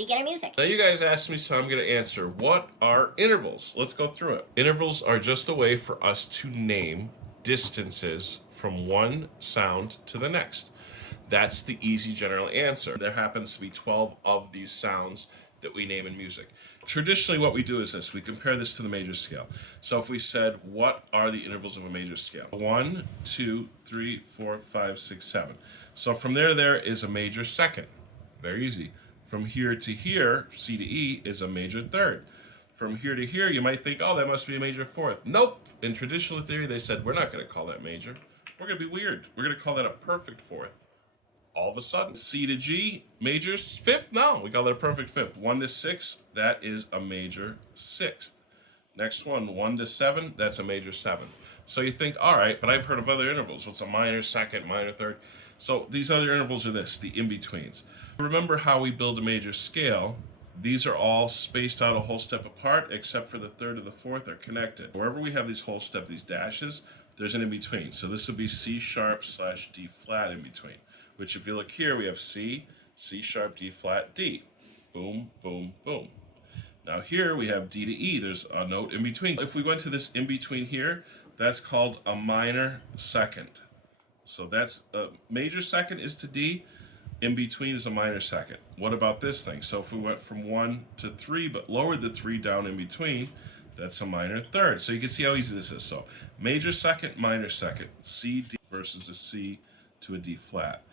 Beginner music. Now you guys asked me, so I'm going to answer. What are intervals? Let's go through it. Intervals are just a way for us to name distances from one sound to the next. That's the easy general answer. There happens to be 12 of these sounds that we name in music. Traditionally, what we do is this. We compare this to the major scale. So if we said, what are the intervals of a major scale? 1, 2, 3, 4, 5, 6, 7. So from there to there is a major second. Very easy. From here to here, C to E, is a major third. From here to here, you might think, oh, that must be a major fourth. Nope. In traditional theory, they said, we're not going to call that major. We're going to be weird. We're going to call that a perfect fourth. All of a sudden, C to G, major fifth? No, we call that a perfect fifth. 1 to 6, that is a major sixth. Next one, 1 to 7, that's a major seventh. So you think, all right, but I've heard of other intervals. What's a minor second, minor third? So these other intervals are this, the in-betweens. Remember how we build a major scale. These are all spaced out a whole step apart, except for the third or the fourth are connected. Wherever we have these whole step, these dashes, there's an in-between. So this would be C sharp / D flat in between, which if you look here, we have C, C sharp, D flat, D. Boom, boom, boom. Now here we have D to E. There's a note in between. If we went to this in between here, that's called a minor second. So that's a major second is to D, in between is a minor second. What about this thing? So if we went from 1 to 3, but lowered the 3 down in between, that's a minor third. So you can see how easy this is. So major second, minor second, C, D versus a C to a D flat.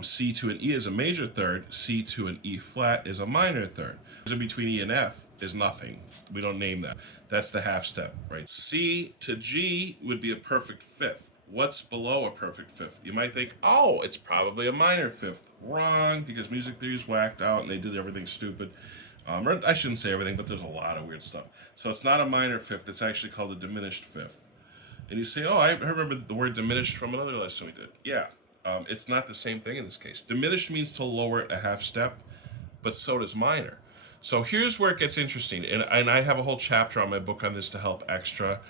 C to an E is a major third, C to an E flat is a minor third. In between E and F is nothing. We don't name that. That's the half step, right? C to G would be a perfect fifth. What's below a perfect fifth? You might think, oh, it's probably a minor fifth. Wrong, because music theory is whacked out and they did everything stupid. Or I shouldn't say everything, but there's a lot of weird stuff. So it's not a minor fifth, it's actually called a diminished fifth. And you say, oh, I remember the word diminished from another lesson we did. Yeah, it's not the same thing in this case. Diminished means to lower it a half step, but so does minor. So here's where it gets interesting, and I have a whole chapter on my book on this to help extra.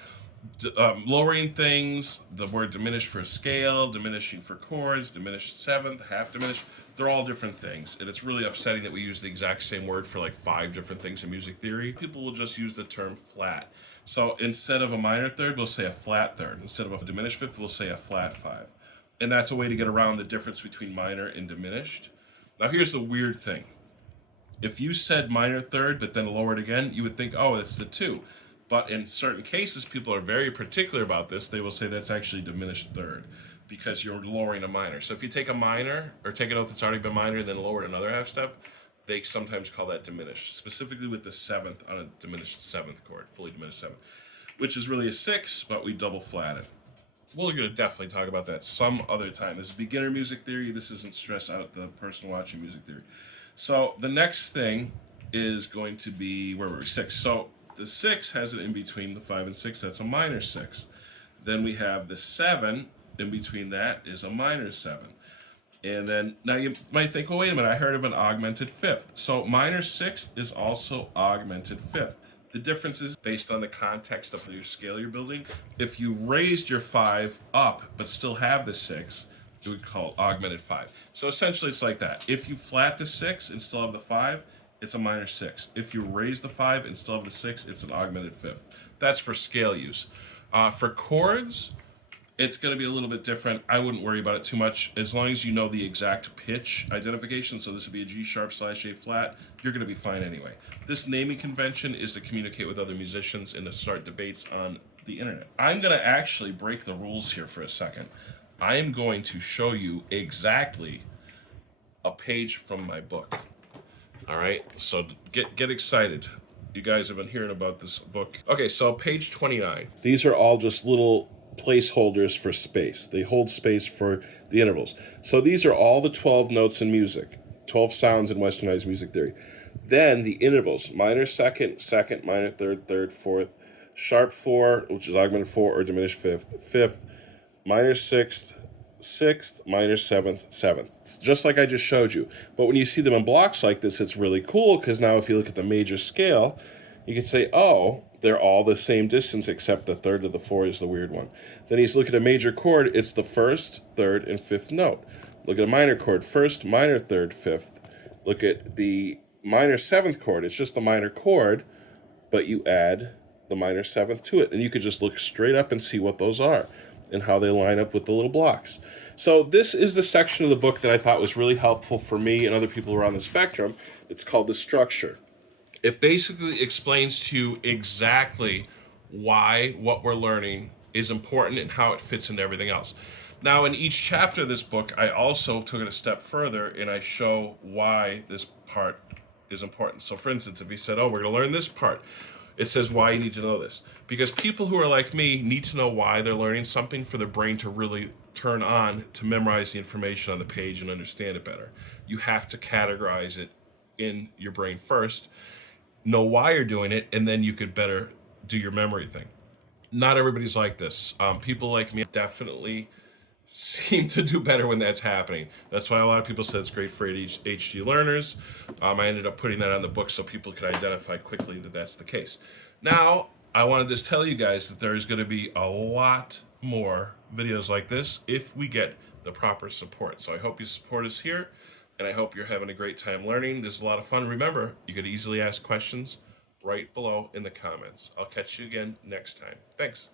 Lowering things, the word diminished for a scale, diminishing for chords, diminished seventh, half diminished, they're all different things. And it's really upsetting that we use the exact same word for like 5 different things in music theory. People will just use the term flat. So instead of a minor third, we'll say a flat third. Instead of a diminished fifth, we'll say a flat 5. And that's a way to get around the difference between minor and diminished. Now here's the weird thing. If you said minor third, but then lowered again, you would think, oh, it's the 2. But in certain cases, people are very particular about this. They will say that's actually diminished third because you're lowering a minor. So if you take a minor or take a note that's already been minor and then lower another half step, they sometimes call that diminished, specifically with the seventh on a diminished seventh chord, fully diminished seventh, which is really a 6, but we double flat it. We're going to definitely talk about that some other time. This is beginner music theory. This isn't stress out the person watching music theory. So the next thing is going to be, where were we? 6. So the 6 has an in between the 5 and 6. That's a minor 6. Then we have the 7. In between that is a minor 7. And then, now you might think, well, wait a minute, I heard of an augmented fifth. So minor 6th is also augmented fifth. The difference is based on the context of your scale you're building. If you raised your 5 up but still have the 6, it would call augmented 5. So essentially it's like that. If you flat the 6 and still have the 5, it's a minor 6. If you raise the 5 and still have the 6, it's an augmented fifth. That's for scale use. For chords, it's going to be a little bit different. I wouldn't worry about it too much. As long as you know the exact pitch identification, so this would be a G sharp / A flat, you're going to be fine anyway. This naming convention is to communicate with other musicians and to start debates on the internet. I'm going to actually break the rules here for a second. I am going to show you exactly a page from my book. All right, so get excited. You guys have been hearing about this book. Okay, so page 29. These are all just little placeholders for space. They hold space for the intervals. So these are all the 12 notes in music, 12 sounds in westernized music theory. Then the intervals, minor second, second, minor third, third, fourth, sharp 4, which is augmented 4 or diminished fifth, fifth, minor 6th, 6th, minor 7th, 7th. It's just like I just showed you. But when you see them in blocks like this, it's really cool because now if you look at the major scale, you can say, oh, they're all the same distance except the third of the 4 is the weird one. Then you look at a major chord, it's the 1st, 3rd, and 5th note. Look at a minor chord, 1st, minor 3rd, 5th. Look at the minor seventh chord. It's just a minor chord, but you add the minor seventh to it. And you could just look straight up and see what those are and how they line up with the little blocks. So this is the section of the book that I thought was really helpful for me and other people around the spectrum. It's called The Structure. It basically explains to you exactly why what we're learning is important and how it fits into everything else. Now, in each chapter of this book, I also took it a step further and I show why this part is important. So, for instance, if he said, oh, we're going to learn this part, it says why you need to know this. Because people who are like me need to know why they're learning something for their brain to really turn on to memorize the information on the page and understand it better. You have to categorize it in your brain first, know why you're doing it, and then you could better do your memory thing. Not everybody's like this. People like me definitely seem to do better when that's happening. That's why a lot of people said it's great for ADHD learners. I ended up putting that on the book so people could identify quickly that that's the case. Now, I want to just tell you guys that there's going to be a lot more videos like this if we get the proper support. So I hope you support us here, and I hope you're having a great time learning. This is a lot of fun. Remember, you could easily ask questions right below in the comments. I'll catch you again next time. Thanks.